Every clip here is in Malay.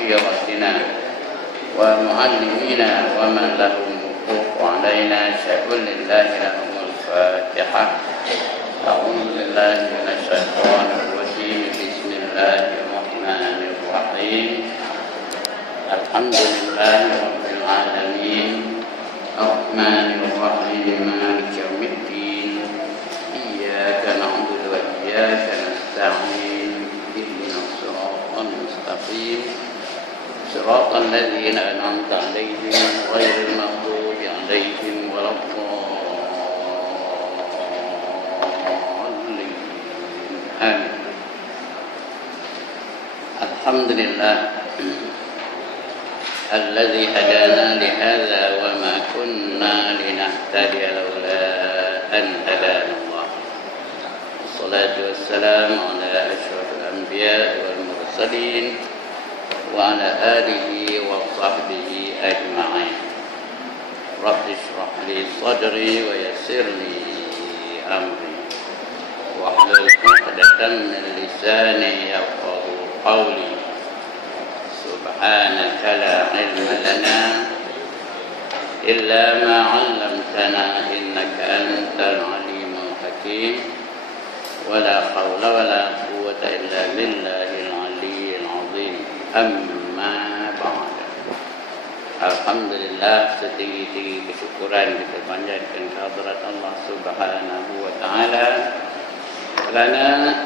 وسيرتنا ومعلمينا ومن لهم حقوق علينا شكر لله لهم الفاتحة. أعوذ بالله من الشيطان الرجيم. بسم الله الرحمن الرحيم. الحمد لله رب العالمين الرحمن الرحيم مالك يوم الدين إياك نعبد وإياك نستعين اهدنا الصراط المستقيم صراط الذين أنعمت عليهم غير المغضوب عليهم ولا الضالين آمين. الحمد لله الذي هدانا لهذا وما كنا لنهتدي لولا أن هدانا الله. والصلاة والسلام على أشرف الأنبياء والمرسلين وعلى آله وصحبه أجمعين. رب اشرح لي صدري ويسر لي أمري واحلل عقدة من لساني يفقهوا قولي. سبحانك لا علم لنا إلا ما علمتنا إنك أنت العليم الحكيم. ولا حول ولا قوة إلا بالله العلي العظيم. أما بعد. Alhamdulillah, setinggi-tinggi kesyukuran kita panjatkan kehadirat Allah Subhanahu wa taala kerana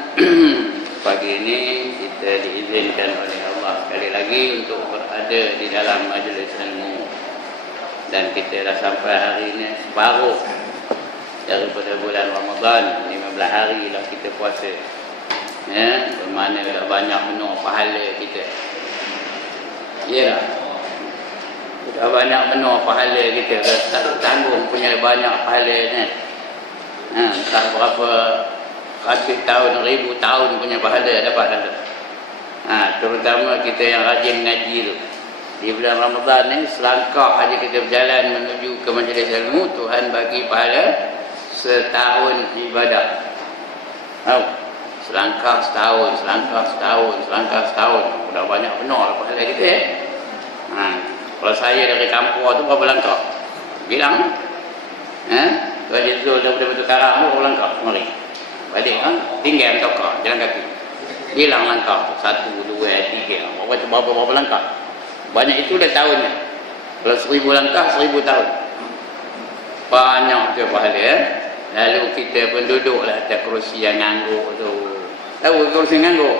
pagi ini kita diizinkan oleh Allah sekali lagi untuk berada di dalam majlis ilmu, dan kita dah sampai hari ini separuh daripada bulan Ramadan. 15 hari lah kita puasa, ya, bermakna dah banyak penuh pahala kita, ya, dah banyak penuh pahala kita, tak tanggung punya banyak pahala ni, tak berapa ratus tahun, 1000 tahun punya pahala dapat dah tu. Terutama kita yang rajin ngaji tu, di bulan Ramadan ni selangkah aja kita berjalan menuju ke majlis ilmu, Tuhan bagi pahala setahun ibadah. Selangkah setahun, selangkah setahun, selangkah setahun, dah banyak penuh lah pahala kita, ya. Kalau saya dari kampung tu berapa langkah? Bilang, Tuan Jezul daripada Batu Karang tu berapa langkah? Mari balik, tinggal tokak, jalan kaki. Bilang langkah tu, 1, 2, 3, berapa langkah? Banyak itu dah tahunnya. Kalau 1000 langkah, 1000 tahun. Banyak tu pahala, ya. Lalu kita pun duduklah atas kerusi yang ngangguk tu. Tahu kerusi ngangguk?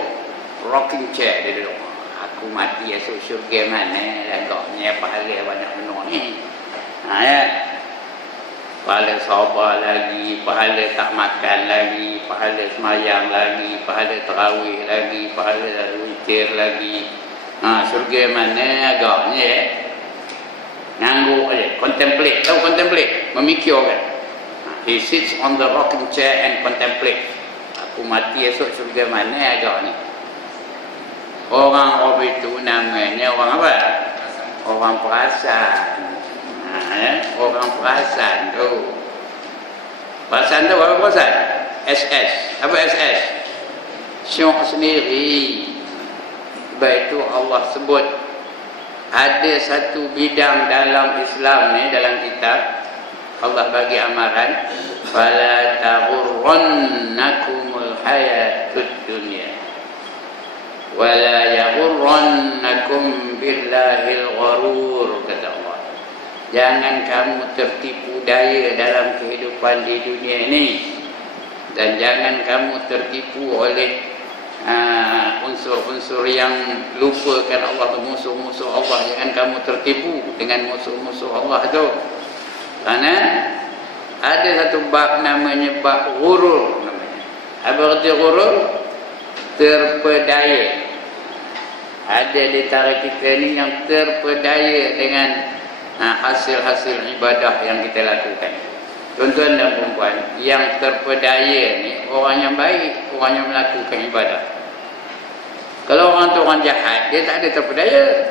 Rocking chair dia duduk. Aku mati esok syurga mana agaknya pahala banyak penuh ni. Ya. Pahala sabar lagi, pahala tak makan lagi, pahala semayang lagi, pahala tarawih lagi, pahala witir lagi. Syurga mana agaknya, ngangguk aja, contemplate. Tahu contemplate? Memikirkan. He sits on the rocking chair and contemplate. Aku mati esok syurga mana agaknya. Orang itu namanya orang apa? Orang perasan. Orang perasan tu. Perasan tu apa perasan? SS. Apa SS? Syuk sendiri. Sebab itu Allah sebut ada satu bidang dalam Islam ni, dalam kitab Allah bagi amaran, fala taghurrannakumul hayatud dunya wala yaghurrannakum billahil gharur, kata Allah. Jangan kamu tertipu daya dalam kehidupan di dunia ini, dan jangan kamu tertipu oleh unsur-unsur yang lupakan Allah, musuh-musuh Allah. Jangan kamu tertipu dengan musuh-musuh Allah itu. Kerana ada satu bab namanya bab ghurur namanya. Apa arti ghurur? Terpedaya. Ada di antara kita ni yang terpedaya dengan hasil-hasil ibadah yang kita lakukan. Tuan-tuan dan perempuan, yang terpedaya ni orang yang baik, orang yang melakukan ibadah. Kalau orang tu orang jahat, dia tak ada terpedaya.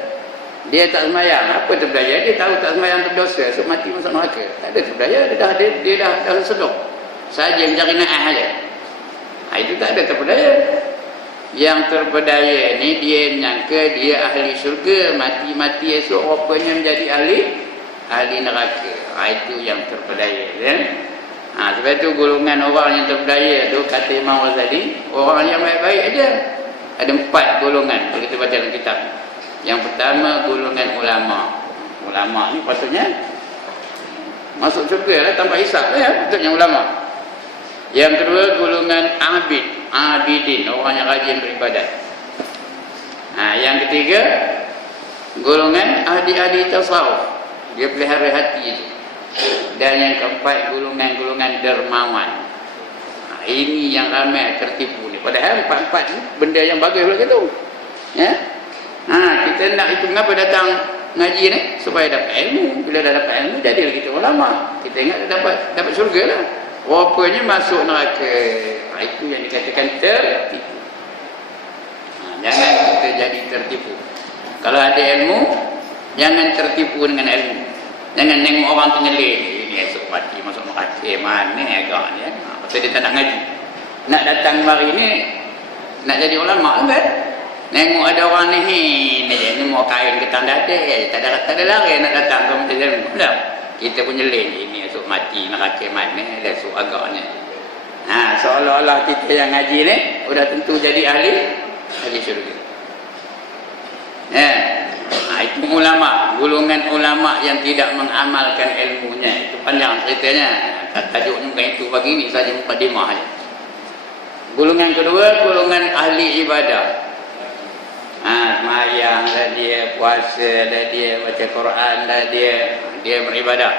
Dia tak sembahyang, apa terpedaya? Dia tahu tak sembahyang tu dosa, so mati masuk neraka. Tak ada terpedaya, dia dah sedok. Saja mencari naah aja. Itu tak ada terpedaya. Yang terpedaya ni dia nyangka dia ahli syurga, mati-mati esok rupanya menjadi ahli neraka. Itu yang terpedaya kan. Sebab itu golongan orang yang terpedaya tu kata Imam Ghazali, orang yang baik-baik aja. Ada 4 golongan kalau kita baca dalam kitab. Yang pertama golongan ulama. Ulama ni patutnya masuk syurga lah tanpa hisap ya, patutnya ulama. Yang kedua golongan abidin, orang yang rajin beribadat. Yang ketiga golongan ahli-ahli tasawuf, dia pelihara hati itu. Dan yang keempat golongan dermawan. Ini yang ramai tertipu ni. Padahal 4 ni benda yang bagus pula gitu. Ya. Kita nak itu mengapa datang ngaji ni supaya dapat ilmu. Bila dah dapat ilmu jadilah kita ulama. Kita ingat dapat syurga lah. Rupanya masuk neraka. Itu yang dikatakan tertipu. Jangan kita jadi tertipu. Kalau ada ilmu, jangan tertipu dengan ilmu. Jangan tengok orang tu nyelih. Ini esok mati masuk neraka. Mana agaknya? Pasal dia tak nak ngaji. Nak datang mari ni nak jadi ulama kan? Tengok ada orang ni mau kain ketan dada. Tak ada lari nak datang ke majlis ilmu. Tak. Kita pun nyelih. Ini esok mati neraka mana? Esok agaknya. Seolah-olah kita yang ngaji ni sudah tentu jadi ahli syurga. Itu ulama, golongan ulama yang tidak mengamalkan ilmunya. Itu panjang ceritanya. Tajuknya bukan itu pagi ni saja mukadimah saja. Golongan kedua, golongan ahli ibadah. Semayang dah dia, puasa dah dia, baca Quran dah dia beribadah.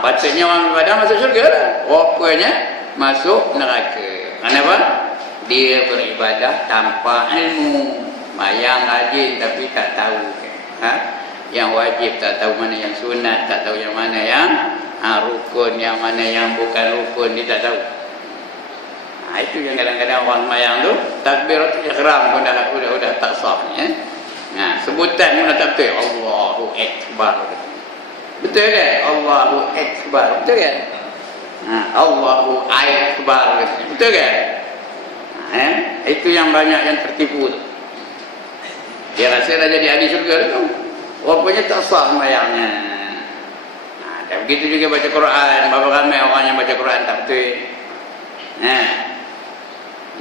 Patutnya orang beribadah masuk syurga lah. Rupanya masuk neraka. Kenapa? Dia beribadah tanpa ilmu. Mayang rajin tapi tak tahu. Yang wajib tak tahu mana yang sunat, tak tahu yang mana yang rukun, yang mana yang bukan rukun, dia tak tahu. Itu yang kadang-kadang orang mayang tu takbiratul ihram pun dah tak sah ya. Sebutan pun dah tak betul. Allahu Akbar. Betul kan? Allahu Akbar. Betul kan? Allahu Akbar. Betul kan? Itu yang banyak yang tertipu tu. Dia rasa dah jadi ahli syurga tu. Rupanya tak sah sembahyangnya. Dan begitu juga baca Quran. Berapa ramai orang yang baca Quran tak betul.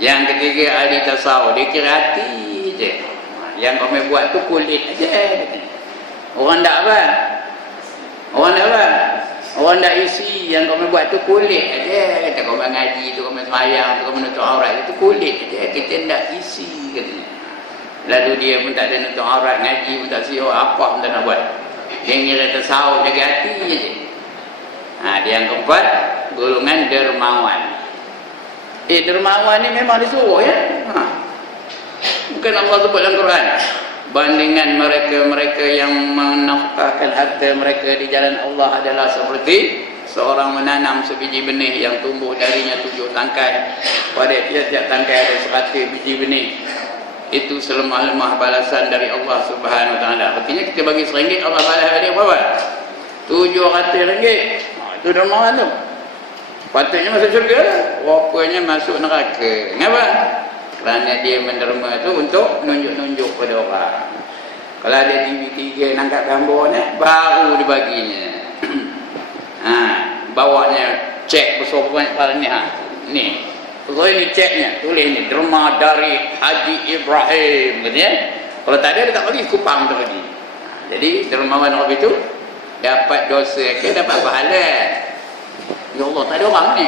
Yang ketiga ahli tasawuf, dia kira hati je. Yang kau buat tu kulit aja. Orang tak apa? Orang tak isi. Yang kau buat tu kulit aja. Kata kau ngaji tu, kau sembahyang tu, kau menutup aurat itu kulit aja. Kita tak isi katanya. Lalu dia pun tak ada nutup aurat, ngaji pun tak siap, apa pun tak nak buat. Dia ngira tasawuf, jaga hati je. Dia yang keempat, golongan dermawan. Dermawan ni memang disuruh ya. Bukan Allah sebut dalam Quran. Bandingan mereka yang menafkahkan harta mereka di jalan Allah adalah seperti seorang menanam sebiji benih yang tumbuh darinya 7 tangkai. Pada tiap-tiap tangkai ada 100 biji benih. Itu selemah-lemah balasan dari Allah Subhanahu Wa Taala. Artinya kita bagi RM1, Allah balas dia berapa? RM700. Itu dermawan tu. Patutnya masuk syurga lah. Rupanya masuk neraka. Kenapa? Kerana dia menderma tu untuk nunjuk-nunjuk pada orang. Kalau ada TV3 nangkap gambar ni, baru dibaginya. Bawanya cek besar banyak ni. Ni. So ini ceknya, tulis ni derma dari Haji Ibrahim katanya. Kalau tak ada dia tak bagi kupang tu lagi. Jadi dermawan orang itu dapat dosa ke dapat pahala. Ya Allah, tak ada orang ni.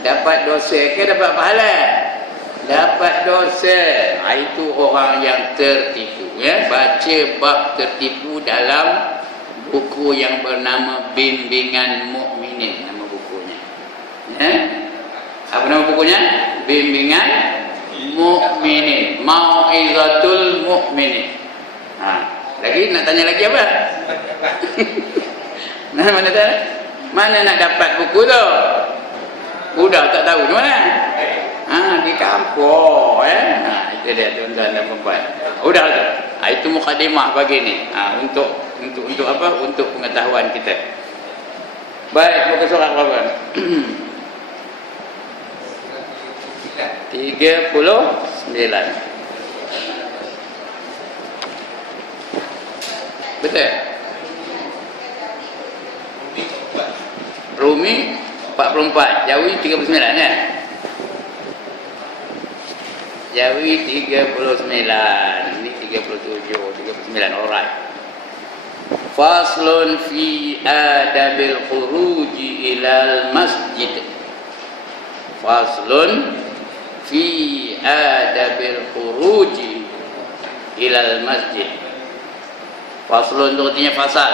Dapat dosa ke dapat pahala? Dapat dosa. Itu orang yang tertipu ya. Baca bab tertipu dalam buku yang bernama Bimbingan Mukminin, nama bukunya. Ya. Apa nama bukunya? Bimbingan Mukminin, Mau'izatul Mukminin. Lagi nak tanya lagi apa? Mana nak dapat buku tu? Udah tak tahu di mana? Di kampung itu dia tuan-tuan dan puan-puan. Udah tu. Itu mukadimah pagi ni. Untuk apa? Untuk pengetahuan kita. Baik, muka surat apa? Betul? Rumi 44, Jawi 39 kan? Jawi 39, ini 37, 39, alright. Faslun fi adabil khuruji ilal masjid. Faslun fi adabil khuruji ilal masjid. Faslun itu artinya fasal.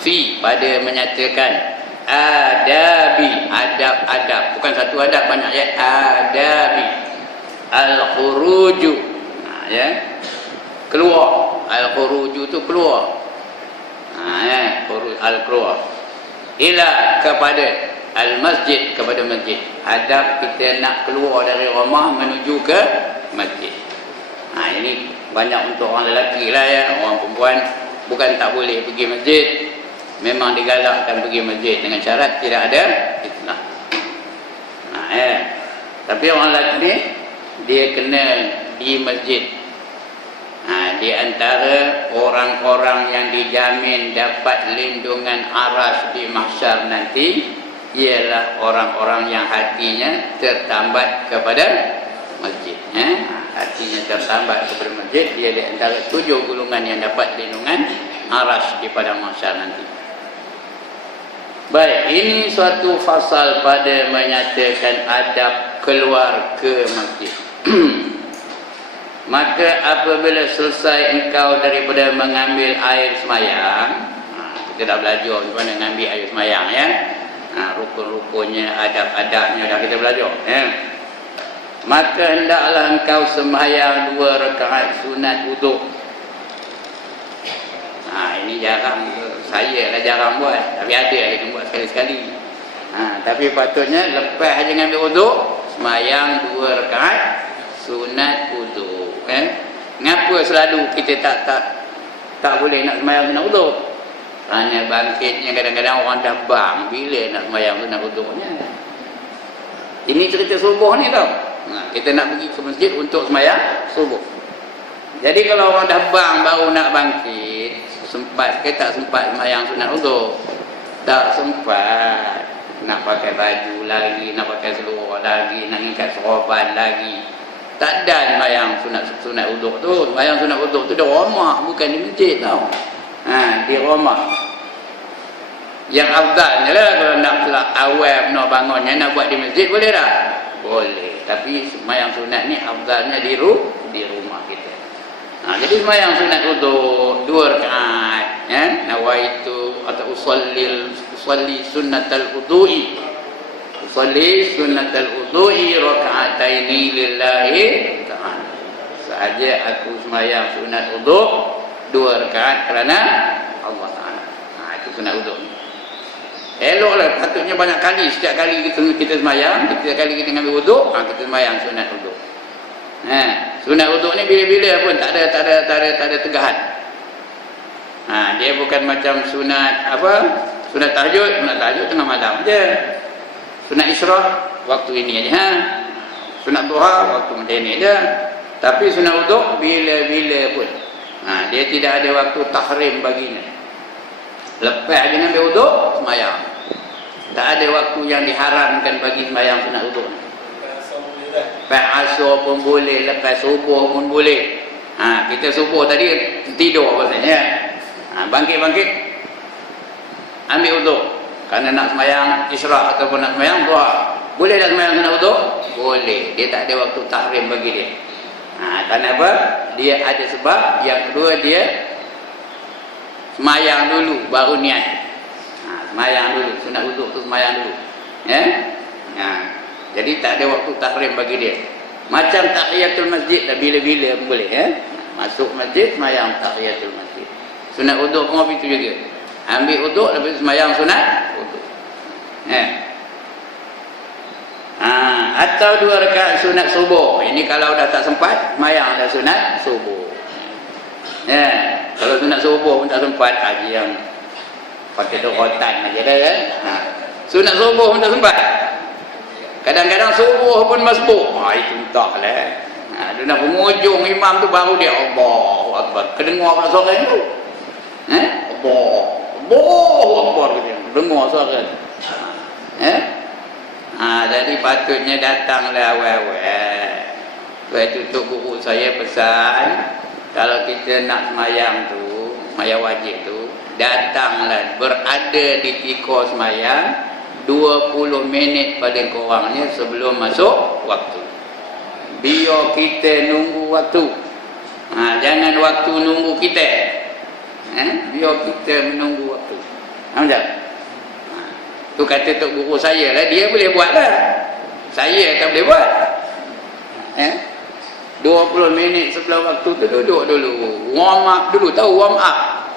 Fi pada menyatakan adabi, adab-adab, bukan satu adab, banyak ya. Adabi al-khuruju, ya, keluar. Al-khuruju itu keluar, ya, al-keluar. Ila kepada al-masjid, kepada masjid. Adab kita nak keluar dari rumah menuju ke masjid. Ini banyak untuk orang lelaki lah ya. Orang perempuan bukan tak boleh pergi masjid, memang digalakkan pergi masjid dengan syarat tidak ada fitnah. Ya. Tapi orang lelaki ni dia kena di masjid. Di antara orang-orang yang dijamin dapat lindungan aras di mahsyar nanti ialah orang-orang yang hatinya tertambat kepada masjid. Hatinya tertambat kepada masjid, dia di antara 7 golongan yang dapat lindungan aras di padang mahsyar nanti. Baik, ini suatu fasal pada menyatakan adab keluar ke masjid. Maka apabila selesai engkau daripada mengambil air semayang, kita dah belajar bagaimana mengambil air semayang ya. Rukun-rukunnya, adab-adabnya dah kita belajar ya. Maka hendaklah engkau sembahyang 2 rakaat sunat wuduk. Ini jarang, saya lah jarang buat, tapi ada yang buat sekali-sekali. Tapi patutnya lepas aja ngambil wuduk, sembahyang 2 rakaat sunat wuduk. Ngapa selalu kita tak boleh nak sembahyang sunat wuduk? Kerana bangkitnya kadang-kadang orang dah bang bila nak sembahyang sunat wuduknya. Ini cerita subuh ni tau. Kita nak pergi ke masjid untuk sembahyang subuh. Jadi kalau orang dah bang baru nak bangkit, sempat ke tak sempat sembahyang sunat wuduk? Tak sempat. Nak pakai baju lagi, nak pakai seluar lagi, nak ikat soroban lagi. Tak ada sembahyang sunat wuduk tu. Sembahyang sunat wuduk tu di rumah, bukan di masjid tau. Di rumah. Yang afdalnya lah kalau nak awal nak bangunnya nak buat di masjid, boleh tak? Boleh. Tapi sembahyang sunat ni afdalnya di rumah kita. Jadi sembahyang sunat wuduk 2 rakaat ya. Nawaitu atau usalli sunnatal wudu'i. Usalli sunnatal wudu'i raka'ataini lillahi ta'ala. Sahaja aku sembahyang sunat wuduk 2 rakaat kerana Allah Ta'ala. Itu sunat wuduk. Eloklah, patutnya banyak kali, setiap kali kita sembahyang, setiap kali kita ambil wuduk, kita sembahyang sunat wuduk. Sunat wuduk ni bila-bila pun tak ada tegahan. Dia bukan macam sunat apa? Sunat tahajud tengah malam je. Sunat isyraq waktu ini aja. Sunat duha waktu macam ini aja. Tapi sunat wuduk bila-bila pun. Dia tidak ada waktu tahrim baginya. Lepas dia ambil wuduk, sembahyang. Tak ada waktu yang diharamkan bagi sembahyang sunat wuduk. Lepas asar pun boleh, lepas subuh pun boleh. Kita subuh tadi tidur pasalnya. Bangkit-bangkit ambil wuduk kerana nak sembahyang isyraq ataupun nak sembahyang duha. Boleh tak sembahyang sunat wuduk? Boleh. Dia tak ada waktu tahrim bagi dia. Kenapa? Dia ada sebab. Yang kedua, dia sembahyang dulu baru niat. Sembahyang dulu, sunat wuduk tu sembahyang dulu. Jadi tak ada waktu tahrim bagi dia. Macam tahiyatul masjid dah bila-bila pun boleh Masuk masjid sembahyang tahiyatul masjid. Sunat wuduk pun begitu juga. Ambil wuduk lepas sembahyang sunat wuduk. Atau 2 rakaat sunat subuh. Ini kalau dah tak sempat sembahyang dah sunat subuh. Kalau sunat subuh pun tak sempat, yang pakai rotan aja dah Sunat subuh pun tak sempat. Kadang-kadang subuh pun masbuk. Itu entahlah. Dia nak pengujung imam tu baru dia Allahu Akbar. Kedengar pula suara tu. Allahu Akbar dia. Dengar suara. Jadi patutnya datanglah awal-awal. Lepas tu tok guru saya pesan, kalau kita nak semayang tu, semayang wajib tu, datanglah berada di tika semayang 20 minit paling kurangnya sebelum masuk waktu. Biar kita nunggu waktu. Jangan waktu nunggu kita. Biar kita menunggu waktu. Faham tak? Tu kata tok guru saya lah, dia boleh buat lah. Saya tak boleh buat. 20 minit sebelum waktu tu duduk dulu. Warm up dulu. Tahu warm up?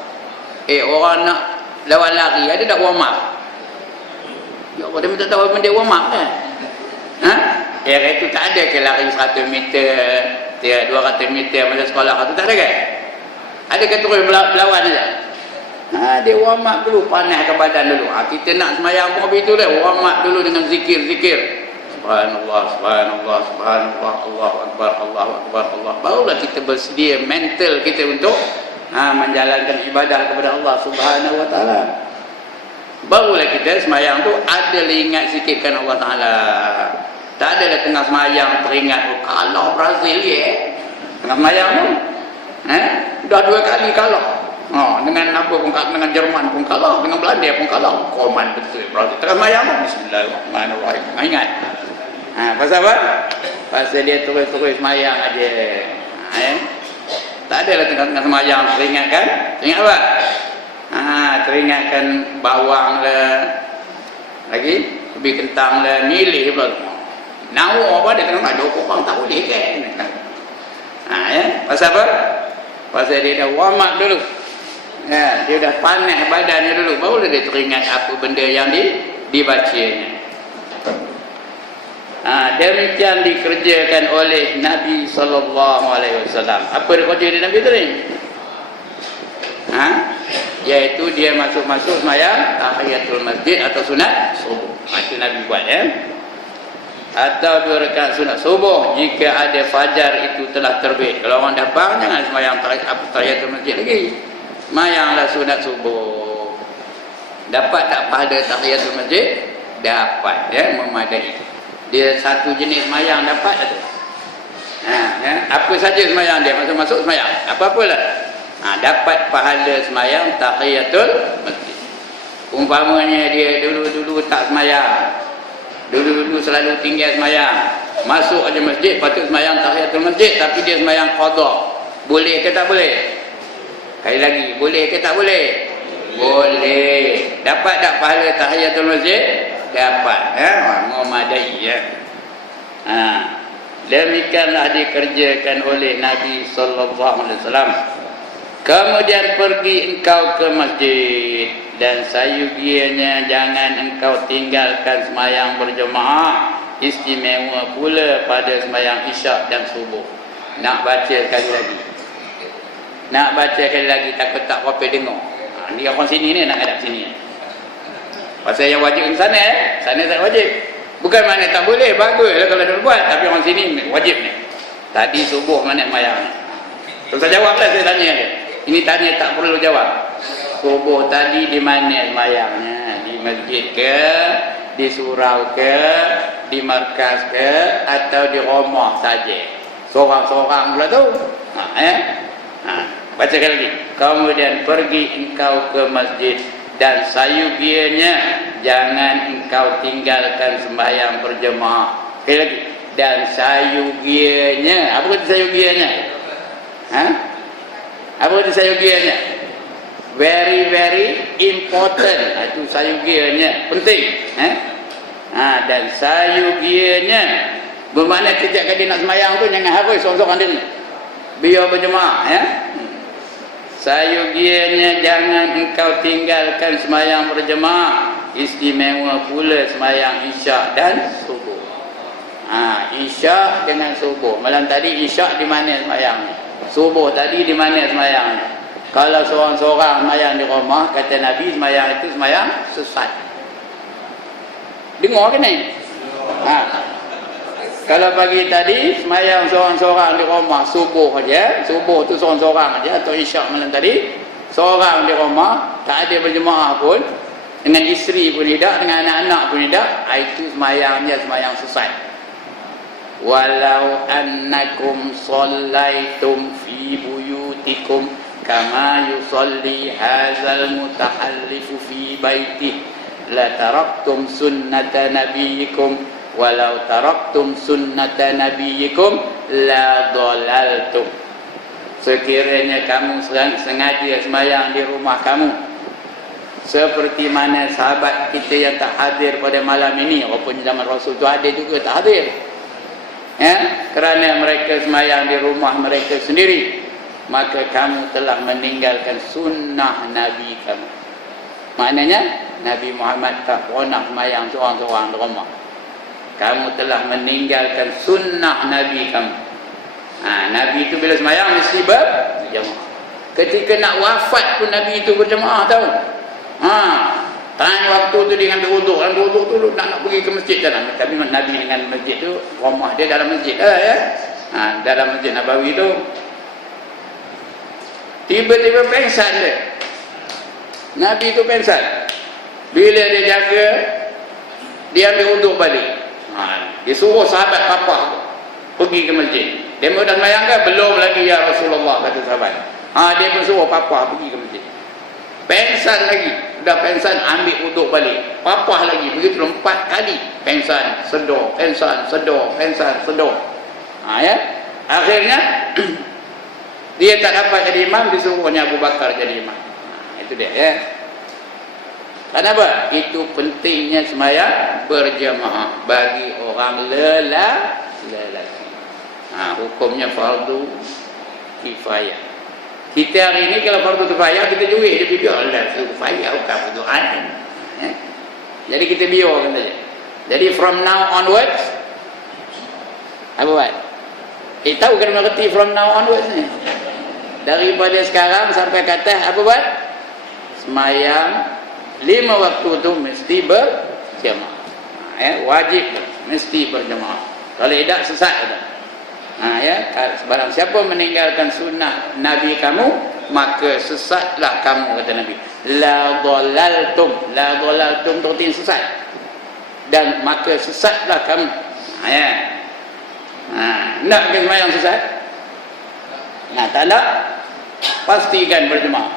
Orang nak lawan lari ada tak warm up? Ya Allah, dia minta tahu benda warm up kan? Era itu tak ada ke lari 100 meter, 200 meter masa sekolah tu tak ada kan? Ada ke terus berlawan saja? Dia warm up dulu, panaskan badan dulu. Kita nak semayang pun begitu dah, warm up dulu dengan zikir-zikir. Subhanallah, subhanallah, subhanallah, Allahu Akbar, Allahu Akbar, Allah. Barulah kita bersedia mental kita untuk menjalankan ibadah kepada Allah Subhanahu Wa Taala. Barulah kita semayang tu ada ingat sikitkan Allah Taala. Tak adalah tengah semayang teringat kalah Brazil tengah semayang tu. Dah 2 kali kalah. Dengan apa pun, dengan Jerman pun kalah, dengan Belanda pun kalah. Koman betul Brazil. Tengah semayang tu bismillahirrahmanirrahim. Ingat. Pasal apa? Pasal dia terus-terus semayang aja. Tak adalah tengah-tengah semayang teringatkan. Teringat apa? Teringatkan bawang lah. Lagi lebih kentang lah, milih pula. Nawa apa dia kena ada orang tak boleh kan. Pasal apa? Pasal dia dah warm up dulu. Dia dah panas badannya dulu, barulah dia teringat apa benda yang dibacanya. Demikian dikerjakan oleh Nabi SAW. Apa dia kerja di Nabi tu ni? Iaitu dia masuk semayang tahiyatul masjid atau sunat subuh. Itu Nabi buat atau 2 rakaat sunat subuh jika ada fajar itu telah terbit. Kalau orang dah bang, jangan semayang tahiyatul masjid lagi. Semayanglah sunat subuh. Dapat tak pahala tahiyatul masjid? Dapat, memadai. Dia satu jenis semayang dapat tu. Apa saja semayang dia, masuk semayang. Apa-apalah. Dapat pahala semayang tahiyatul masjid. Umpamanya dia dulu-dulu tak semayang. Dulu-dulu selalu tinggal semayang. Masuk aja masjid, patut semayang tahiyatul masjid, tapi dia semayang qada. Boleh ke tak boleh? Sekali lagi, boleh ke tak boleh? Boleh. Dapat tak pahala tahiyatul masjid? Dapat. Memadai demikianlah dikerjakan oleh Nabi SAW. Kemudian pergi engkau ke masjid dan sayugianya jangan engkau tinggalkan semayang berjemaah. Istimewa pula pada semayang isyak dan subuh. Nak baca sekali lagi. Nak baca sekali lagi, takut tak apa dengar. Ni orang sini ni nak hadap sini. Pasal yang wajib di sana, sana tak wajib. Bukan mana tak boleh, baguslah kalau dia buat. Tapi orang sini wajib ni. Tadi subuh mana semayang ni? Terus saya jawablah, saya tanya dia. Ini tanya tak perlu jawab. Subuh tadi di mana semayangnya? Di masjid ke? Di surau ke? Di markas ke? Atau di rumah saja? Seorang-seorang pula tu. Bacakan lagi. Kemudian pergi engkau ke masjid dan sayugianya jangan engkau tinggalkan sembahyang berjemaah. Sekali lagi. Dan sayugianya. Apa kata sayugianya? Apa kata sayugianya? Very very important. Itu sayugianya. Penting. Dan sayugianya bermakna setiap kali nak sembahyang tu jangan harus seorang-seorang dia. Biar berjemaah sayugianya jangan engkau tinggalkan sembahyang berjemaah. Istimewa pula sembahyang isyak dan subuh. Isyak dengan subuh. Malam tadi isyak di mana sembahyang? Subuh tadi di mana sembahyang? Kalau seorang-seorang sembahyang di rumah, kata Nabi sembahyang itu sembahyang sesat. Dengar ke ni? Ha. Kalau pagi tadi semayang seorang-seorang di rumah subuh aja, subuh tu seorang-seorang aja, atau isyak malam tadi seorang di rumah, tak ada berjemaah pun, dengan isteri pun tidak, dengan anak-anak pun tidak, itu semayangnya semayang sesat. Walau annakum sallaitum fi buyutikum kama yusalli hadzal mutahallifu fi baitihi la taraktum sunnata nabiyikum walau taraktum sunnata nabiyikum la dhalaltum. Sekiranya kamu sengaja semayang di rumah kamu, seperti mana sahabat kita yang tak hadir pada malam ini, walaupun zaman Rasul tu ada juga tak hadir, ya, kerana mereka semayang di rumah mereka sendiri, maka kamu telah meninggalkan sunnah Nabi kamu. Maknanya Nabi Muhammad tak pernah semayang seorang-seorang di rumah. Kamu telah meninggalkan sunnah Nabi kamu. Nabi itu bila semayang mesti berjemaah. Ketika nak wafat pun Nabi itu berjemaah, tahu. Tanya waktu tu dia ambil wuduk. Ambil wuduk tu nak pergi ke masjid sana. Tapi Nabi dengan masjid tu, rumah dia dalam masjid. Dalam masjid Nabawi tu. Tiba-tiba pengsan dia. Nabi tu pengsan. Bila dia jaga, dia ambil wuduk balik. Dia suruh sahabat papa pergi ke masjid. Dia dah mayangkan belum lagi ya Rasulullah, kata sahabat. Dia pun suruh papa pergi ke masjid. Pengsan lagi, dah pengsan ambil wuduk balik. Papa lagi, begitu 4 kali pengsan, sedor, pengsan, sedor, pengsan, sedor. Ya. Akhirnya dia tak dapat jadi imam, disuruhnya Abu Bakar jadi imam. Itu dia, ya. Kenapa? Itu pentingnya semayang berjemaah bagi orang lelaki. Hukumnya fardu kifayah. Kita hari ini kalau fardu kifayah kita jual, dia biar fardu kifayah bukan fardu ain. Jadi kita biarkan saja. Jadi from now onwards, apa buat? Tahu kan mengerti from now onwards ni? Daripada sekarang sampai kata apa buat? Semayang 5 waktu tu mesti berjemaah. Wajib mesti berjemaah. Kalau tidak sesat dah. Ya, barang siapa meninggalkan sunnah Nabi kamu, maka sesatlah kamu, kata Nabi. La dhalaltum. La dhalaltum tu artinya sesat. Dan maka sesatlah kamu. Ya. Nak ke semayang sesat? Tak nak, pastikan berjemaah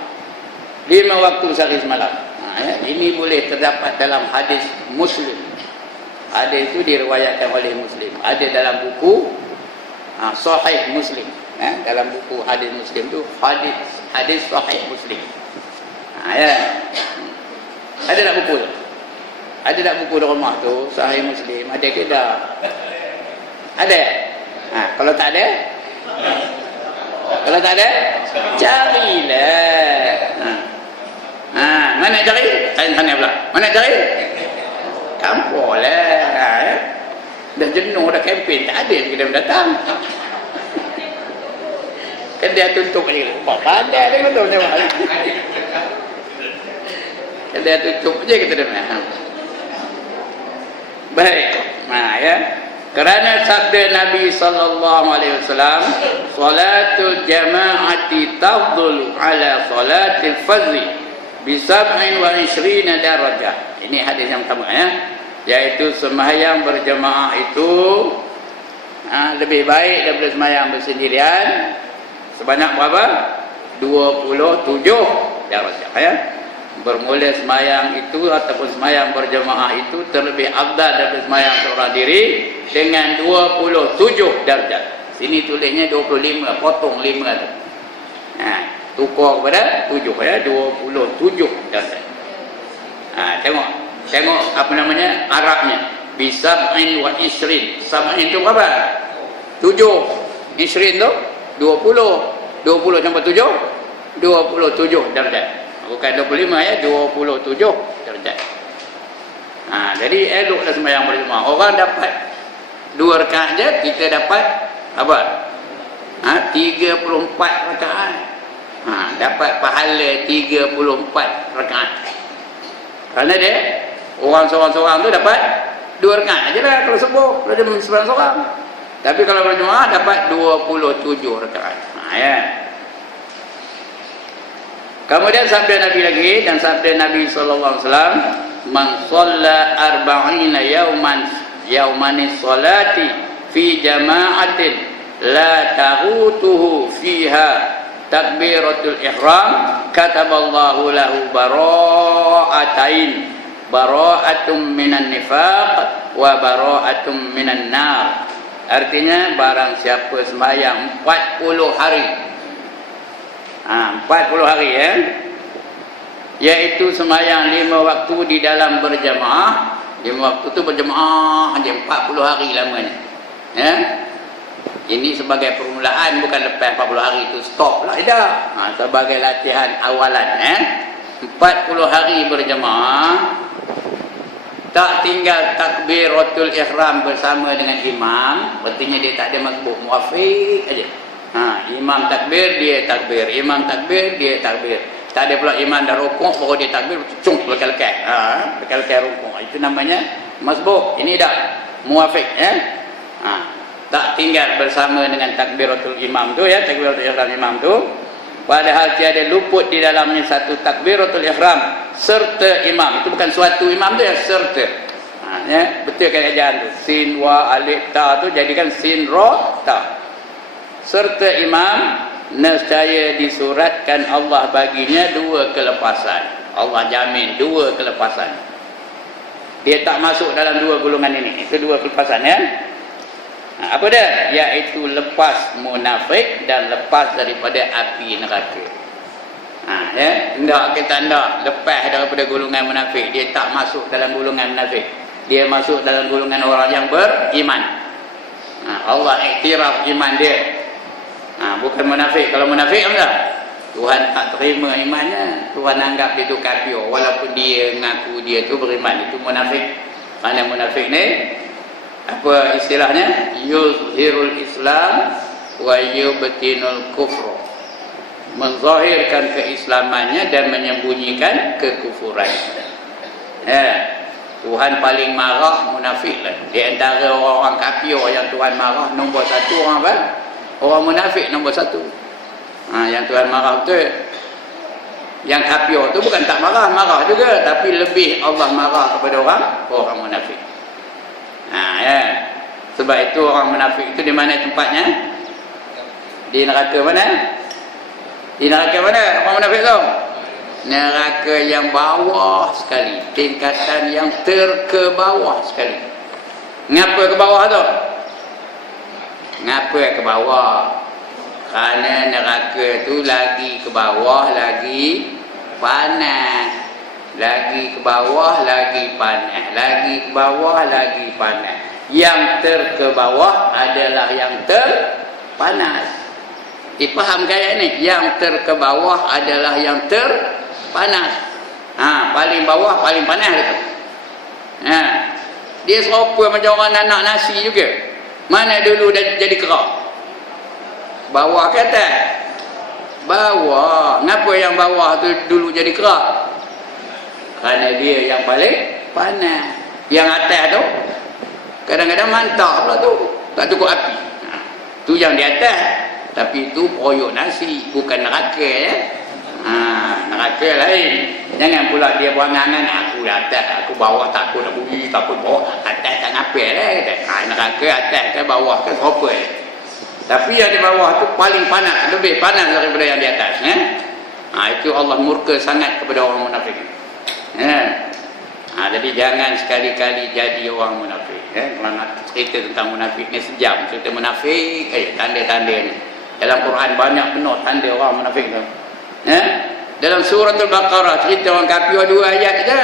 5 waktu sehari semalam. Ini boleh terdapat dalam hadis Muslim. Hadis itu diriwayatkan oleh Muslim. Ada dalam buku Sahih Muslim. Dalam buku hadis Muslim tu hadis Sahih Muslim. Ya. Ada tak buku? Ada tak buku di rumah tu Sahih Muslim? Ada ke dah? Ada. Kalau tak ada, carilah. Mana cari? Tanya pula. Mana cari? Kampung lah. Dah jenuh dah kempen, tak ada kita datang. Kan dia tutup aja. Pandai dia betul macam mana. Kan dia tutup aja kita dah. Baik. Ya. Kerana sabda Nabi sallallahu alaihi wasallam, salatul jama'ati tafdhulu ala salatil fardhi bi 27 darajah. Ini hadis yang pertama, ya. Yaitu sembahyang berjemaah itu lebih baik daripada sembahyang bersendirian sebanyak berapa? 27 darajah, ya. Bermula sembahyang itu ataupun sembahyang berjemaah itu terlebih afdal daripada sembahyang seorang diri dengan 27 darjat. Sini tulisnya 25, potong 5 tu. Tukar kepada 7, ya, 27 darjat. Tengok apa namanya Arabnya. Bisab'in wa isrin. Sab'in tu berapa? 7. Isrin tu 20. 20 sampai 7, 27 darjat. Bukan 25, ya, 27 darjat. Jadi eloklah sembahyang berjemaah. Orang dapat 2 rakaat je, kita dapat apa? 34 rakaat. Dapat pahala 34 rakaat. Kerana dia orang seorang-seorang tu dapat 2 rakaat aja lah kalau subuh, kalau dia sembahyang seorang. Tapi kalau berjemaah dapat 27 rakaat. Ya. Kemudian sabda Nabi lagi, dan sabda Nabi sallallahu alaihi wasallam, "Man shalla arba'ina yawman salati fi jama'atin la taghutuhu fiha takbiratul ihram kataballahu lahu bara'atum minan nifaq wa bara'atum minan nar." Artinya barang siapa sembahyang 40 hari, 40 hari ya, iaitu sembahyang 5 waktu di dalam berjamaah. 5 waktu tu berjamaah dia 40 hari lamanya ya. Ini sebagai permulaan, bukan lepas 40 hari itu stop lah, tidak. Sebagai latihan awalan ya. 40 hari berjamaah, tak tinggal takbiratul ihram bersama dengan imam. Artinya dia tak ada makbuk, muafiq aja. Imam takbir, dia takbir. Imam takbir, dia takbir. Tak ada pula imam dah rukuk baru dia takbir, cung lekal-lekal. Lekal-lekal rukuk. Itu namanya masbuk. Ini dah muafiq ya. Tak tinggal bersama dengan takbiratul imam tu ya, takbiratul ihram imam tu. Padahal tiada luput di dalamnya satu takbiratul ihram serta imam. Itu bukan suatu imam tu ya, serta. Ya, betul kan ejaan tu. Sin wa alif ta tu jadikan sin ra ta. Serta imam, nescaya disuratkan Allah baginya 2 kelepasan. Allah jamin 2 kelepasan. Dia tak masuk dalam 2 golongan ini. Itu 2 kelepasan ya. Apa dia? Iaitu lepas munafik dan lepas daripada api neraka. Ya, hendak kita hendak lepas daripada golongan munafik, dia tak masuk dalam golongan munafik. Dia masuk dalam golongan orang yang beriman. Allah iktiraf iman dia. Bukan munafik. Kalau munafik apa? Tuhan tak terima imannya. Tuhan anggap dia tu kafir walaupun dia mengaku dia tu beriman. Itu munafik. Mana munafik ni? Apa istilahnya? Yuzhirul Islam wa yubtinul kufr. Menzahirkan keislamannya dan menyembunyikan kekufuran. Ya. Tuhan paling marah munafik lah. Di antara orang kafir yang Tuhan marah, nombor 1 orang apa? Orang munafik nombor 1. Yang Tuhan marah betul. Yang kafir tu bukan tak marah, marah juga, tapi lebih Allah marah kepada orang munafik. Ya. Sebab itu orang munafik itu di mana tempatnya? Di neraka mana? Di neraka mana orang munafik tu? Neraka yang bawah sekali, tingkatan yang terkebawah sekali. Ngapa ke bawah tu? Ngapa ke bawah? Kerana neraka tu lagi ke bawah lagi panas. Lagi ke bawah lagi panas, lagi ke bawah lagi panas. Yang terkebawah adalah yang terpanas. Difahamkan ayat ni? Yang terkebawah adalah yang terpanas. Paling bawah paling panas itu. Dia serupa macam orang nanak nasi juga. Mana dulu dah jadi kerak? Bawah ke atas? Bawah. Kenapa yang bawah tu dulu jadi kerak? Kerana dia yang paling panas. Yang atas tu kadang-kadang mantap pula tu, tak cukup api. Tu yang di atas. Tapi itu poyok nasi, bukan neraka ya. Neraka lain. Jangan pula dia berangan-angan, aku di atas, aku bawah, takut nak bunyi, takut bawah, atas tak ngapel lah. Neraka atas ke bawah ke serupa. Tapi yang di bawah tu paling panas, lebih panas daripada yang di atas ya. Itu Allah murka sangat kepada orang munafik. Jadi jangan sekali-kali jadi orang munafik ya. Kalau nak cerita tentang munafik ni sejam, cerita munafik tanda-tanda ni dalam Quran banyak penuh tanda orang munafik tu ya. Dalam surah Al-Baqarah cerita orang kafir 2 ayat je.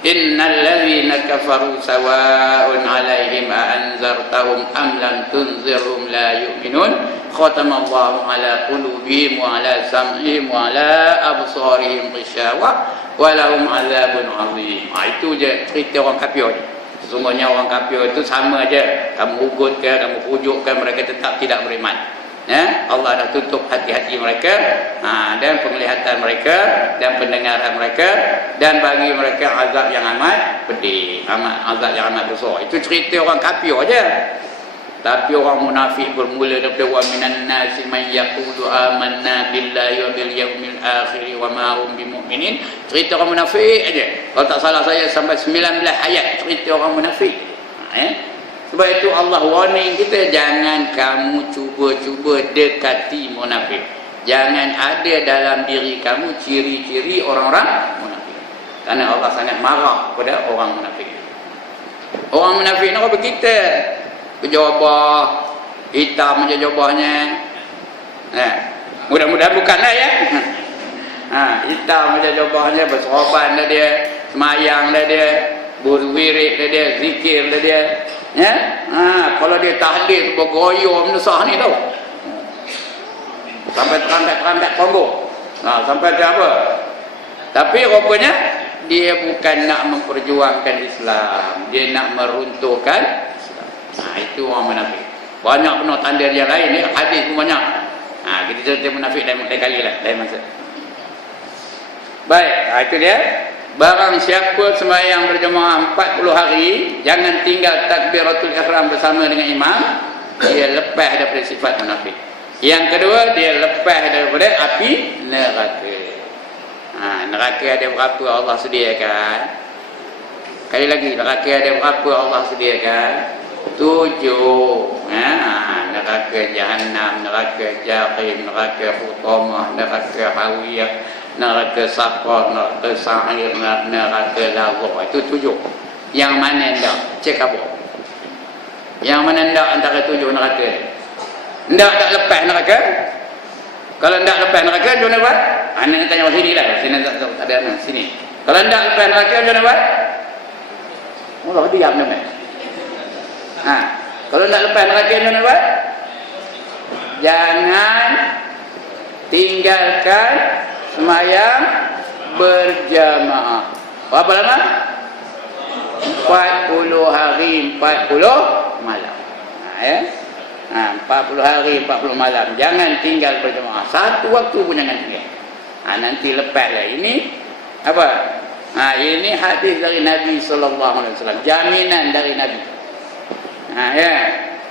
Innal ladzina kafaru sawa'un 'alaihim a anzartahum am lam tunzirhum la yu'minun khatamallahu 'ala qulubihim wa 'ala sam'ihim wa 'ala absarihim ghishawah wa lahum 'adzabun 'adzim. Itu je cerita orang kafir ni. Sesungguhnya orang kafir itu sama aja, kamu ugut ke, kamu pujuk ke, mereka tetap tidak beriman. Ya, Allah dah tutup hati-hati mereka, dan penglihatan mereka dan pendengaran mereka, dan bagi mereka azab yang amat pedih, azab yang amat besar. Itu cerita orang kafir aja. Tapi orang munafik bermula daripada wa minan nasi man yaqulu amanna billahi wa bil yaumil akhir wa ma hum bimumin. Cerita orang munafik aja. Kalau tak salah saya sampai 19 ayat cerita orang munafik. Sebab itu Allah warning kita, jangan kamu cuba-cuba dekati munafik. Jangan ada dalam diri kamu ciri-ciri orang-orang munafik. Kerana Allah sangat marah kepada orang munafik. Orang munafik nak apa kita? Kejabah, hitam macam jabahnya. Mudah-mudahan bukanlah ya. Hitam macam jabahnya, bersorban dah dia, semayang dah dia, berwirid dah dia, zikir dah dia. Ya? Kalau dia tahlil bergoyor menusah ni tau. Sampai terandak-terandak Kongo. Sampai dia apa? Tapi rupanya dia bukan nak memperjuangkan Islam, dia nak meruntuhkan. Itu orang munafik. Banyak penuh tanda yang lain ni, hadis pun banyak. Kita cerita munafik lain kali lah, lain masa. Baik, itu dia. Barang siapa sembahyang berjemaah 40 hari, jangan tinggal takbiratul ihram bersama dengan imam, dia lepas daripada sifat munafik. Yang kedua, dia lepas daripada api neraka. Neraka ada berapa Allah sediakan? Kali lagi, neraka ada berapa Allah sediakan? 7. Neraka Jahannam, neraka Jahim, neraka Hutamah, neraka Hawiyah, neraka Saqar, neraka Sa'ir, neraka Lahzah. Itu 7. Yang mana ndak? Cek apa? Yang mana ndak antara 7 neraka? Ndak lepas neraka? Kalau ndak lepas neraka, macam mana buat? Anak tanya orang sini lah. Sini tak ada anak sini. Kalau ndak lepas neraka, macam mana buat? Allah diam namanya. Kalau nak lepas neraka, macam mana buat? Jangan tinggalkan sembahyang berjamaah. Berapa lama? 40 hari 40 malam. 40 hari 40 malam. Jangan tinggal berjamaah. Satu waktu pun jangan tinggal. Nanti lepaslah. Ini apa? Ini hadis dari Nabi SAW. Jaminan dari Nabi.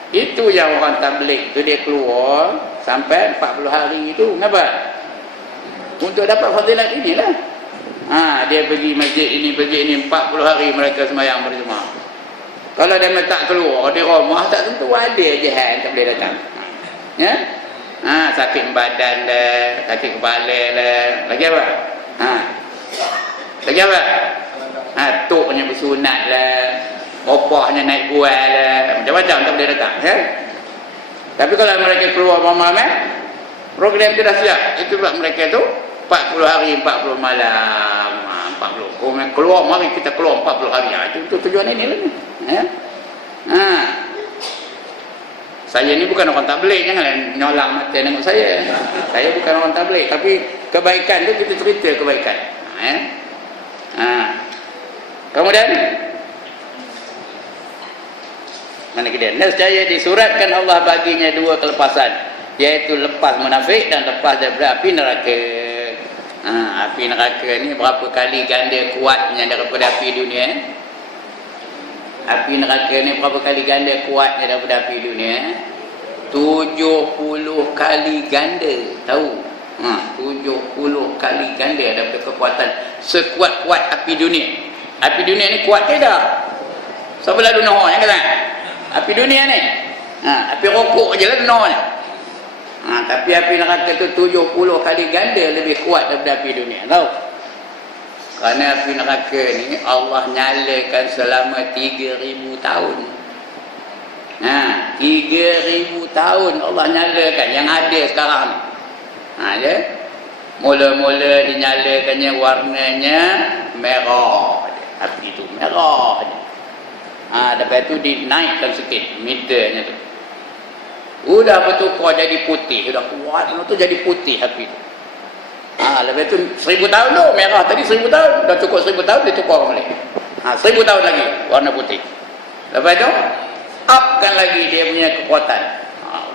Itu yang orang tabligh tu, dia keluar sampai 40 hari itu. Kenapa? Untuk dapat fadilat inilah. Dia pergi masjid ini 40 hari mereka sembahyang berjemaah. Kalau dia tak keluar di rumah, tak tentu ada je yang tak boleh datang. Sakit badan dah, sakit kepala dah. Lagi apa? Lagi apa? Tuknya bersunat lah, opahnya naik buah lah, macam-macam tak boleh datang. Tapi kalau mereka keluar malam, program tu dah siap. Itu sebab mereka tu 40 hari 40 malam. 40. Keluar, mari kita keluar 40 hari. Itu tujuan ini lah ni. Saya ni bukan orang tabligh, janganlah nyolak mata dengan saya. Saya bukan orang tabligh, tapi kebaikan tu kita cerita kebaikan. Kemudian mana kita? Nescaya disuratkan Allah baginya 2 kelepasan, iaitu lepas munafik dan lepas daripada api neraka. Api neraka ni berapa kali ganda kuatnya daripada api dunia? Api neraka ni berapa kali ganda kuatnya daripada api dunia? 70 kali ganda. Tahu? 70 kali ganda daripada kekuatan sekuat-kuat api dunia. Api dunia ni kuat tidak? Siapa lalu noh yang kata? Api dunia ni. Api rokok je lah noh ni. Tapi api neraka tu 70 kali ganda lebih kuat daripada api dunia. Tahu? Kerana api neraka ni Allah nyalakan selama 3,000 tahun. 3,000 tahun Allah nyalakan yang ada sekarang ni. Ya. Mula-mula dinyalakannya warnanya merah. Api tu merah. Lepas tu dinaikkan sikit meternya tu. Udah bertukar jadi putih. Sudah kuat tu jadi putih api tu. Lepas tu 1,000 tahun tu merah tadi 1,000 tahun. Dah cukup 1,000 tahun dia tukar balik. 1,000 tahun lagi warna putih. Lepas tu upkan lagi dia punya kekuatan.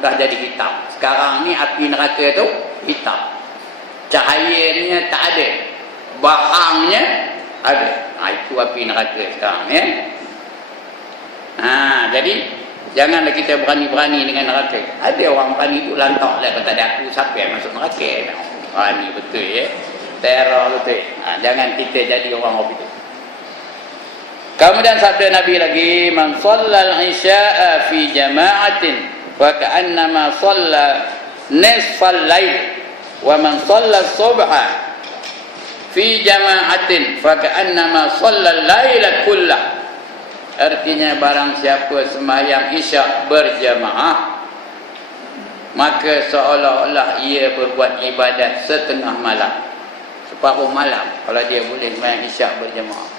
Dah jadi hitam. sekarang ni api neraka tu hitam. Cahayanya tak ada. Bahangnya ada. Itu api neraka sekarang ya. Jadi janganlah kita berani-berani dengan neraka. Ada orang berani tu lantak lah, kalau tak ada aku siapa yang masuk neraka. Berani betul ya. Teror betul. Jangan kita jadi orang itu. Kemudian sabda Nabi lagi, man shallal isya'a fi jama'atin wa ka'annama shalla nisfal lail wa man shalla subha fi jama'atin fa ka'annama shalla laila kullah. Artinya barang siapa sembahyang isyak berjamaah, maka seolah-olah ia berbuat ibadat setengah malam, separuh malam kalau dia boleh sembahyang isyak berjamaah.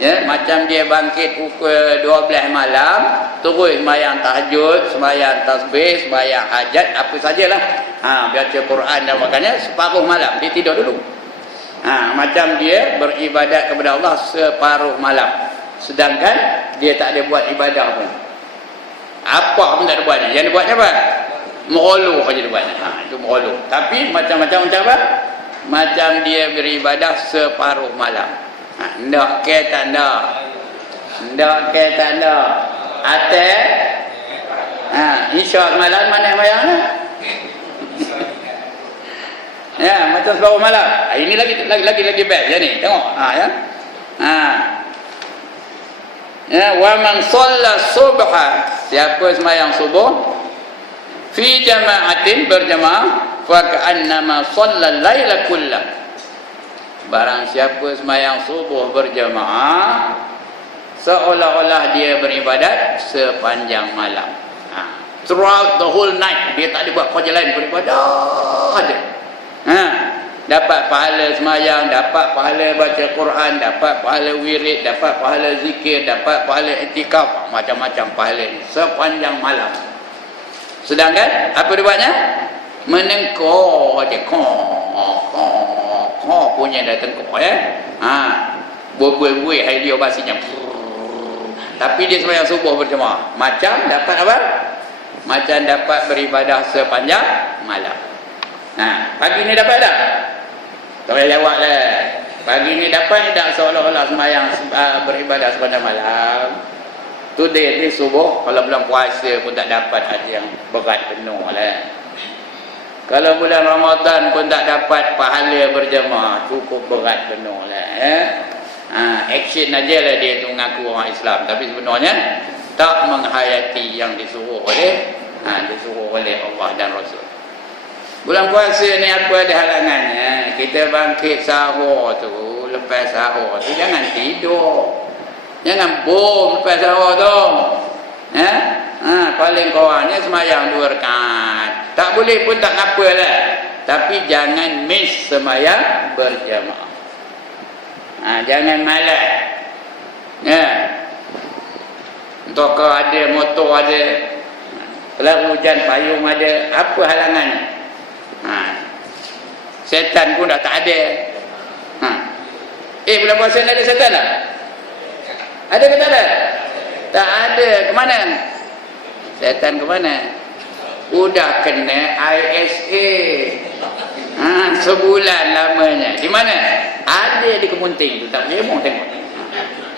Ya, macam dia bangkit pukul 12 malam, terus sembahyang tahajud, sembahyang tasbih, sembahyang hajat, apa sajalah. Baca Quran dan makanya separuh malam dia tidur dulu. Macam dia beribadat kepada Allah separuh malam. Sedangkan dia tak ada buat ibadah pun. Apa pun tak ada buatnya. Yang dia buatnya apa? Meroluh saja dia buatnya. Itu meroluh. Tapi macam-macam macam apa? Macam dia beribadah separuh malam. Ndak ke tak ndak? Ndak ke tak ndak? Atas isyak malam mana bayangnya? Ya, macam separuh malam. Ini lagi best ya ni. Tengok. Ya, wa man shalla subha, siapa sembahyang subuh fi jama'atin berjamaah fa ka'annama shalla laila kullah. Barang siapa sembahyang subuh berjamaah, seolah-olah dia beribadat sepanjang malam. Throughout the whole night dia tak ada buat kerja lain, beribadah aja. Dapat pahala sembahyang, dapat pahala baca Quran, dapat pahala wirid, dapat pahala zikir, dapat pahala i'tikaf, macam-macam pahala ni sepanjang malam. Sedangkan apa dia buatnya? Menengkok aja, punya dah tengkok ya. Buih-buih hai dia basinya. Tapi dia sembahyang subuh berjemaah. Macam dapat apa? Macam dapat beribadah sepanjang malam. Pagi ni dapat tak? Tak payah jawab lah. Pagi ni dapat tak seolah-olah sembahyang beribadah sepanjang malam? Today ni subuh, kalau bulan puasa pun tak dapat, ada yang berat penuh lah. Kalau bulan Ramadan pun tak dapat pahala berjemaah, cukup berat penuh lah. Action aja lah dia tu mengaku orang Islam, tapi sebenarnya tak menghayati yang disuruh oleh Allah dan Rasul. Bulan puasa ni apa ada halangannya? Kita bangkit sahur tu, lepas sahur tu jangan tidur. Jangan bom lepas sahur tu. Paling kurangnya sembahyang 2 rakaat. Tak boleh pun tak apalah. Tapi jangan miss sembahyang berjamaah. Jangan malas. Untuk kau ada motor ada, kalau hujan payung ada, apa halangannya? Setan pun dah tak ada. Bulan puasa ni ada setan tak? Ada ke tak ada? Tak ada. Ke mana? Setan ke mana? Udah kena ISA. Sebulan lamanya. Di mana? Ada di Kemunting tu. Tak boleh mau tengok.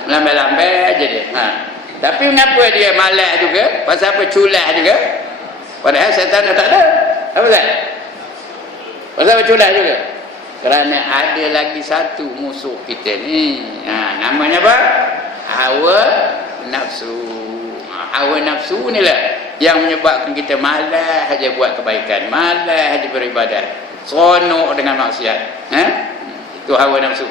Lambai-lambai aja dia. Tapi mengapa dia malas juga? Pasal apa culas juga? Padahal setan dah tak ada. Apa tak? Pasal apa culas juga? Kerana ada lagi satu musuh kita ni. Namanya apa? Hawa nafsu. Hawa nafsu ni lah yang menyebabkan kita malas aja buat kebaikan, malas aja beribadat, seronok dengan maksiat. Itu hawa nafsu.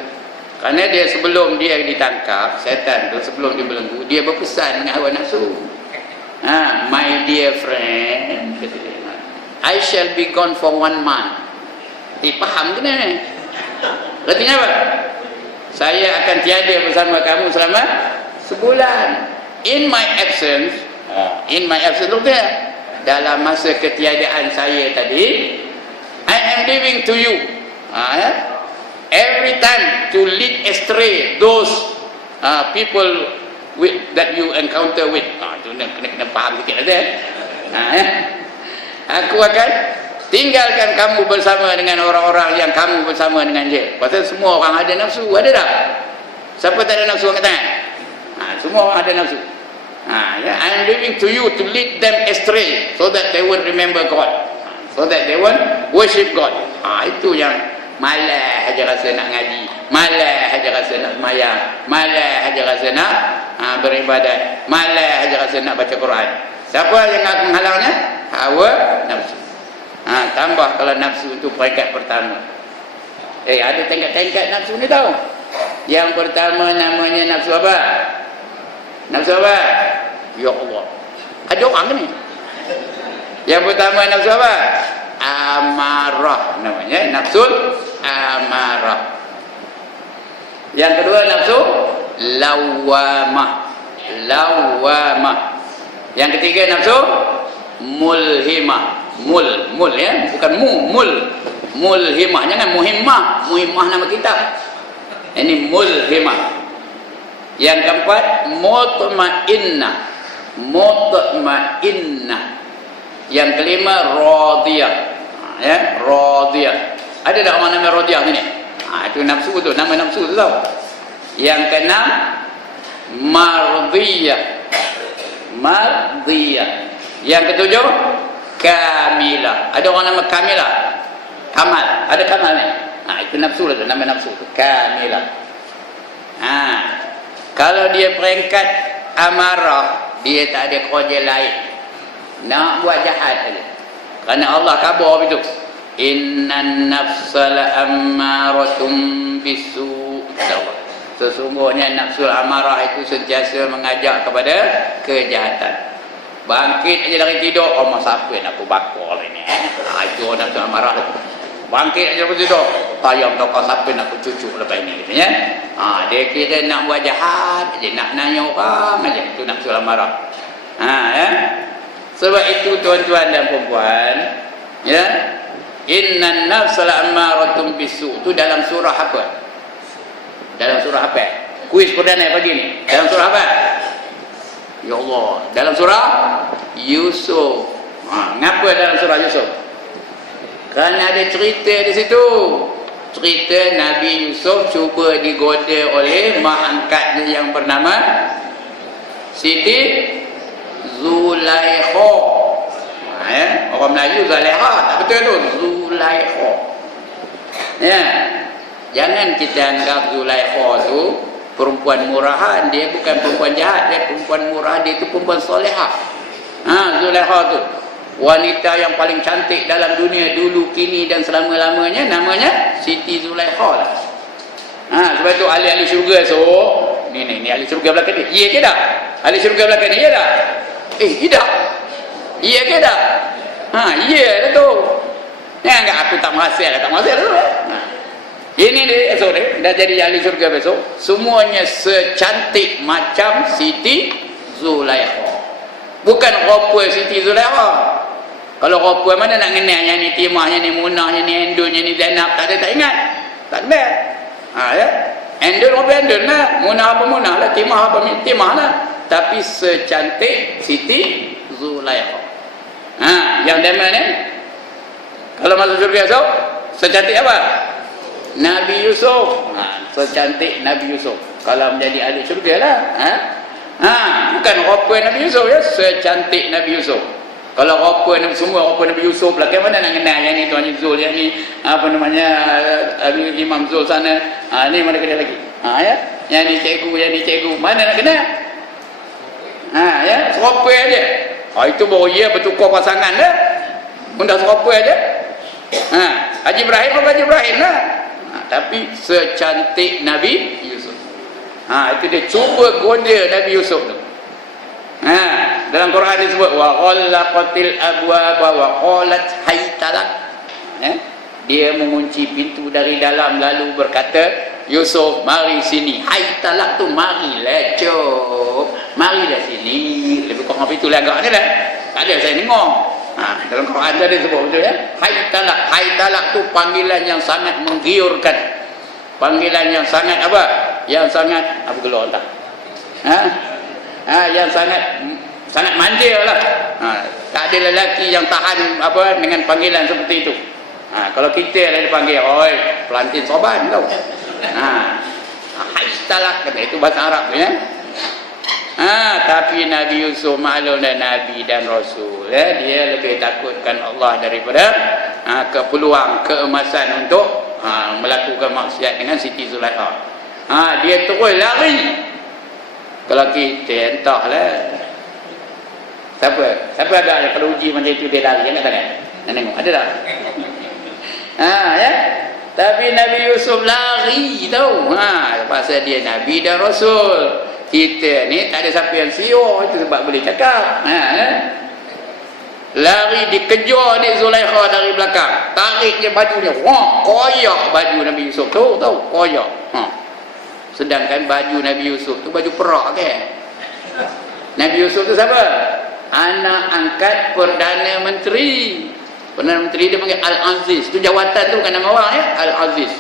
Kerana dia sebelum dia ditangkap, setan tu sebelum dia belenggu, dia berpesan dengan hawa nafsu. My dear friend, I shall be gone for 1 month. Faham ke ni? Artinya apa? Saya akan tiada bersama kamu selama sebulan. In my absence, look there. Dalam masa ketiadaan saya tadi, I am giving to you. Every time to lead astray those people that you encounter with. Kena faham sikit lah. Aku akan tinggalkan kamu bersama dengan orang-orang yang kamu bersama dengan dia. Pasal semua orang ada nafsu, ada tak? Siapa tak ada nafsu angkat tangan? Semua orang ada nafsu. Ya, I'm leaving to you to lead them astray so that they will remember God, so that they will worship God. Itu yang malah aja rasa nak ngaji, malah aja rasa nak semayang, malah aja rasa nak beribadat, malah aja rasa nak baca Quran. Siapa yang nak menghalangnya? Hawa nafsu. Tambah kalau nafsu itu peringkat pertama. Ada tingkat-tingkat nafsu ni tahu. Yang pertama namanya nafsu apa? Nafsu apa? Ya Allah. Ada orang ni. Yang pertama nafsu apa? Amarah namanya, nafsu amarah. Yang kedua nafsu lawamah. Lawamah. Yang ketiga nafsu mulhimah. Mul ya, bukan mulhimah. Jangan muhimmah. Muhimmah nama kita. Ini mulhimah. Yang keempat mutmainnah. Mutmainnah. Yang kelima radiyah. Ya, radiyah. Ada tak orang nama radiyah ni? Itu nafsu tu, nama nafsu tu tau. Yang keenam mardiyah. Mardiyah. Yang ketujuh kamilah. Ada orang nama kamilah? Kamal. Ada kamal ni? Itu nafsu lah tu, nama nafsu tu. Kamilah. Kalau dia peringkat amarah, dia tak ada kerja lain, nak buat jahat saja. Kerana Allah khabar itu, innan nafsa la'ammaratun bisu'. Sesungguhnya nafsu amarah itu sentiasa mengajak kepada kejahatan. Bangkit aja dari tidur, siapa nak aku bakar ni? Itu nafsu amarah tu. Bangkit aja dari tidur, tayang kau siapa nak aku cucuk lepas ini gitu ya. Dia kira nak buat jahat aja, nak nanya orang aja, itu nafsu amarah. Ya. Sebab itu tuan-tuan dan puan-puan, ya, innan nafsa la'ammaratun bisu'. Itu dalam surah apa? Dalam surah apa? Kuis perdana pagi ni. Dalam surah apa? Ya Allah, dalam surah Yusuf. Ngapa dalam surah Yusuf? Kerana ada cerita di situ. Cerita Nabi Yusuf cuba digoda oleh mak angkatnya yang bernama Siti Zulaikha. Orang Melayu Zulaikha, tak betul tu, Zulaikha. Ya. Jangan kita anggap Zulaikha tu perempuan murahan. Dia bukan perempuan jahat, dia perempuan murah, dia tu perempuan solehah. Zulaikha tu wanita yang paling cantik dalam dunia dulu, kini dan selama-lamanya, namanya Siti Zulaikha lah. Sebab tu ahli-ahli syurga ni ahli syurga belakang ni. Ya ke tak? Ahli syurga belakang ni, ya tak? Tidak. Ya ke tak? Ya lah tu. Jangan kat aku tak merasa lah, tak merasa lah tu. Ini dia esok ni, dah jadi ahli syurga besok. Semuanya secantik macam Siti Zulaikha. Bukan rupa Siti Zulaikha. Kalau rupa mana nak kenal yang ni Timah, yang ni Munah, yang ni Endun, yang ni Zainab, tak ada, tak ingat. Tak kenal. Ya. Endun apa Endun lah, Munah apa Munah lah, Timah apa Timah lah. Tapi secantik Siti Zulaikha. Yang dema ni, kalau masuk syurga esok, secantik apa? Nabi Yusuf. Secantik Nabi Yusuf. Kalau menjadi ahli syurga lah. Bukan rupa Nabi Yusuf ya, secantik Nabi Yusuf. Kalau rupa semua rupa Nabi Yusuf lah, bagaimana nak kenal yang ni Tuan Zul, yang ni apa namanya Imam Zul sana, ni mana kenal lagi? Ya, yang ni cikgu, mana nak kenal? Ya, serupa aja. Itu baru ia bertukar pasangan dah. Benda serupa aja. Haji Ibrahim pun Haji Ibrahim lah. Tapi secantik Nabi Yusuf. Itu dia cuba goda Nabi Yusuf tu. Dalam Quran disebut wa ghallaqatil abwaba wa qalat haytalak. Dia mengunci pintu dari dalam lalu berkata, Yusuf mari sini. Haytalak tu marilah cop. Marilah sini. Lebih kurang pintu lagak ni lah. Tak ada saya dengar. Dalam Quran ada sebut betul ya. Haytalak. Haytalak tu panggilan yang sangat menggiurkan. Panggilan yang sangat apa? Yang sangat apa gelar tak? Yang sangat sangat manja lah. Tak ada lelaki yang tahan apa dengan panggilan seperti itu. Kalau kita ada dipanggil, oi, pelantin soban tau. Haistalah, kata itu bahasa Arab ya. Tapi Nabi Yusuf maklum dan Nabi dan Rasul ya, dia lebih takutkan Allah daripada kepeluang keemasan untuk melakukan maksiat dengan Siti Zulaikha. Dia terus lari. Kalau kita entahlah. Siapa agak kalau uji macam itu dia lari, jangan tangan. Nak tengok ada tak? Ya. Tapi Nabi Yusuf lari tahu. Pasal dia Nabi dan Rasul. Kita ni tak ada siapa yang siur, itu sebab boleh cakap. Lari dikejar ni Zulaikha dari belakang. Tarik je bajunya. Wah, koyak baju Nabi Yusuf tu, tahu? Koyak. Sedangkan baju Nabi Yusuf tu baju perak kan? Nabi Yusuf tu siapa? Anak angkat Perdana Menteri. Perdana Menteri dia panggil Al-Aziz. Tu jawatan tu bukan nama orang ya, Al-Aziz.